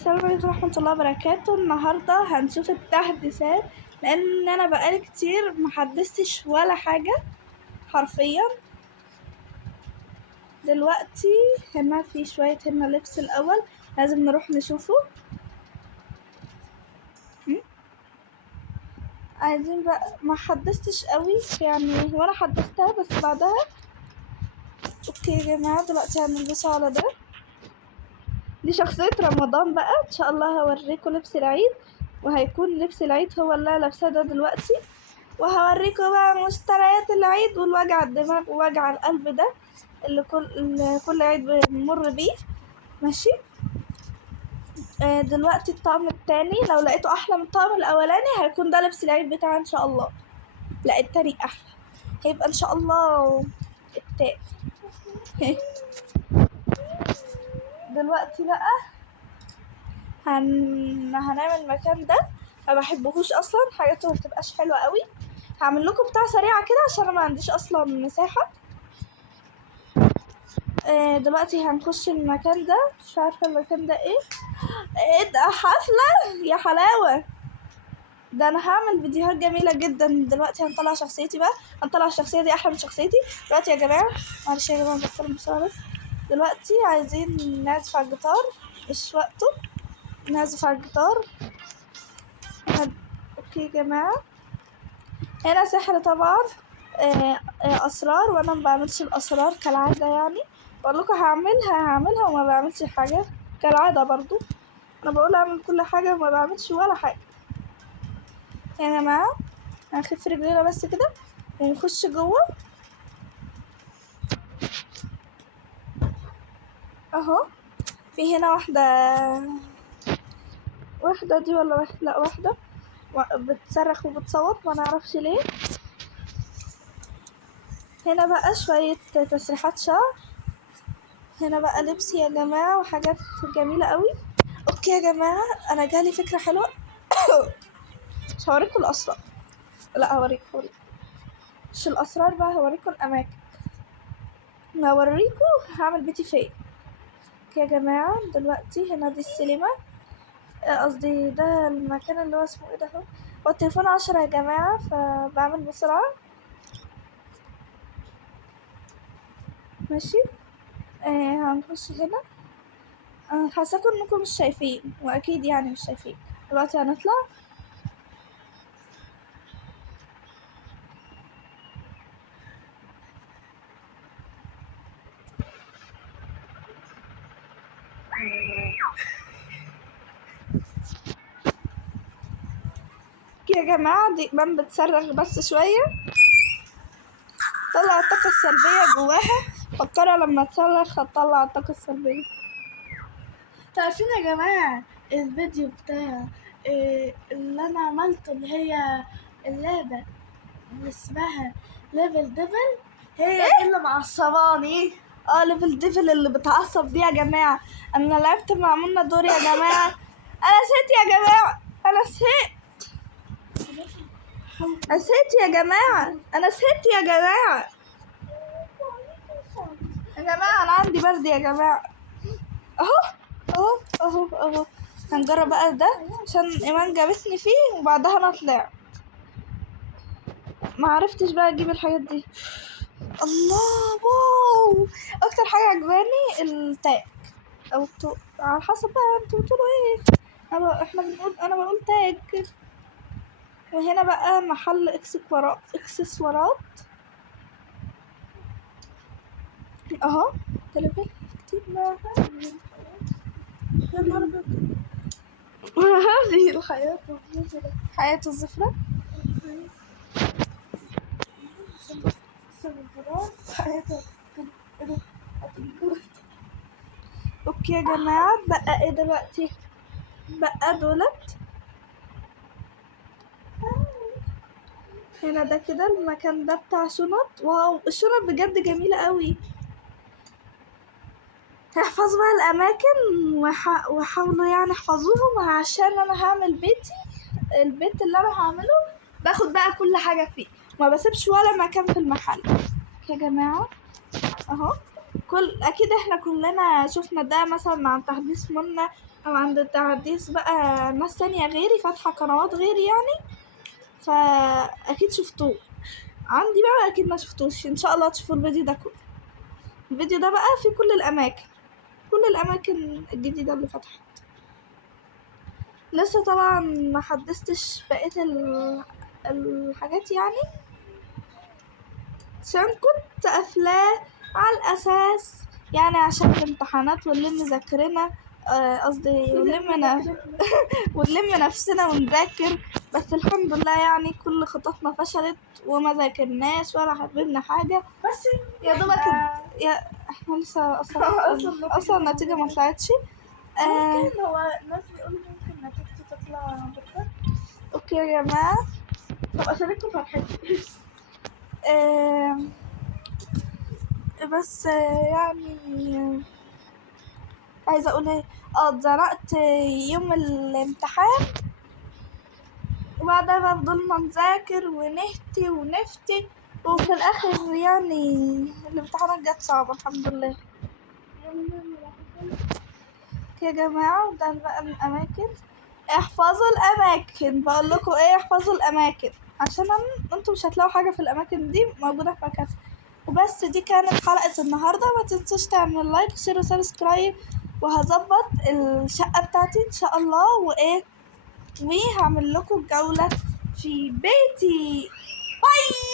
السلام عليكم ورحمة الله وبركاته. النهاردة هنشوف التحديثات لأن أنا بقالي كتير محدثتش ولا حاجة حرفيا. دلوقتي هنا في شوية لبس الأول لازم نروح نشوفه. عايزين بقى ما حدثتش قوي يعني، وانا حدثتها بس بعدها. اوكي يا جماعة، دلوقتي هنلبسه على ده. دي شخصية رمضان بقى، ان شاء الله هوريكم لبس العيد، وهيكون لبس العيد هو اللي لابساه ده دلوقتي، وهوريكم بقى مشتريات العيد والوجع الدماغ ووجع القلب ده اللي كل عيد بنمر بيه. ماشي. دلوقتي الطقم التاني لو لقيته احلى من الطقم الاولاني هيكون ده لبس العيد بتاعي ان شاء الله. لا التاني احلى، هيبقى ان شاء الله التاني. دلوقتي بقى هنعمل المكان ده، ما بحبهوش اصلا، حاجاته ما بتبقاش حلوه قوي. هعمل لكم بتاع سريعه كده عشان انا ما عنديش اصلا مساحه. دلوقتي هنخش المكان ده، مش عارفه المكان ده ايه ده، حفله يا حلاوه. ده انا هعمل فيديوهات جميله جدا. دلوقتي هنطلع شخصيتي بقى، هنطلع الشخصيه دي احلى من شخصيتي. دلوقتي يا جماعه، معلش يا جماعه بتكلم بسرعه بس. دلوقتي عايزين نعزف على الجيتار، مش وقته نعزف على الجيتار. اوكي يا جماعه، هنا سحر طبعا، اسرار، وانا ما بعملش الاسرار كالعاده يعني. بقول لكم هعملها وما بعملش حاجه كالعاده برضو. انا بقول اعمل كل حاجه وما بعملش ولا حاجه. يا جماعه هنخف رجلينا بس كده ونخش جوه اهو. في هنا واحده دي ولا واحده، لا واحده بتصرخ وبتصوت ما نعرفش ليه. هنا بقى شويه تسريحات شعر. هنا بقى لبسي يا جماعه وحاجات جميله قوي. اوكي يا جماعه، انا جالي فكره حلوه. مش هوريكم الاسرار، لا هوريكم مش الاسرار بقى، هوريكم الاماكن. هوريكم هعمل بيتي فين. اوكي يا جماعه، دلوقتي هنا دي السينما، قصدي ده المكان اللي هو اسمه ايه ده، هو التليفون 10 يا جماعه فبعمل بسرعه. ماشي. هنخش هنا. حاساكم انكم مش شايفين، واكيد يعني مش شايفين. دلوقتي هنطلع. يا جماعة دي إمام بتصرخ بس شوية، طلع الطاقة السلبية جواها. فكروا لما تصرخ هتطلع الطاقة السلبية. عارفين يا جماعة الفيديو بتاع اللي أنا عملته، اللي هي اللعبة اللي اسمها ليفل ديفل، هي دي اللي معصباني. ليفل ديفل اللي بتعصب دي يا جماعة. أنا لعبت مع منى دور يا جماعة. أنا نسيت يا جماعة، أنا نسيت يا جماعة، أنا نسيت يا جماعة. يا جماعة أنا عندي برد يا جماعة. أهو هنجرب بقى ده عشان إيمان جابتني فيه وبعدها أنا طلعت ما عرفتش بقى أجيب الحاجات دي. الله، واو، أكتر حاجة عجباني التاج أو على حسب بقى انتوا بتقولوا ايه. أنا بقول تاج. وهنا بقى محل اكسسوارات اهو. تليفون كتير هذه حياة الزفرة. اوكي يا جماعة، بقى ايه دلوقتي؟ بقى دولت هنا. ده كده المكان ده بتاع شنط. واو، الشنط بجد جميلة قوي. احفظوا بقى الاماكن وحاولوا يعني احفظوهم عشان انا هعمل البيت اللي انا هعمله باخد بقى كل حاجة فيه، ما بسيبش ولا مكان في المحل. يا جماعة اهو، اكيد احنا كلنا شفنا ده مثلا مع تحديث منى او عند التحديث بقى ناس تانية غيري فاتحة قنوات غيري يعني، فاكيد شفتوه. عندي بقى اكيد ما شفتوش، ان شاء الله تشوفوا الفيديو ده كله. الفيديو ده بقى في كل الاماكن، كل الاماكن الجديدة اللي فتحت. لسه طبعا ما حدثتش بقية الحاجات يعني، عشان كنت قافلاه على الأساس يعني عشان الامتحانات ونلم ذاكرنا، قصدي ونلم نفسنا ونذاكر. بس الحمد لله يعني كل خططنا فشلت وما ذاكرناش ولا حببنا حاجة. بس يا دوبك يا احنا لسه اصلا النتيجة ما طلعتش. ممكن هو الناس بيقولوا ممكن نتيجته تطلع بكرة. اوكي يا جماعة، طب اشارككم فرحتي. بس يعني عايزة اقول ايه، اتزنقت يوم الامتحان، وبعدها بقى فضلنا نذاكر ونهتي ونفتي، وفي الاخر يعني الامتحانات جت صعبة الحمد لله. يا جماعة ده بقى الاماكن، احفظوا الاماكن، بقول لكم ايه، احفظوا الاماكن عشان انتوا مش هتلاقوا حاجة في الاماكن دي موجودة في مكانها. وبس دي كانت حلقة النهاردة، ما تنسوش تعمل لايك وشير وسبسكرايب، وهظبط الشقة بتاعتي ان شاء الله، وايه وهعمل لكم جولة في بيتي. باي.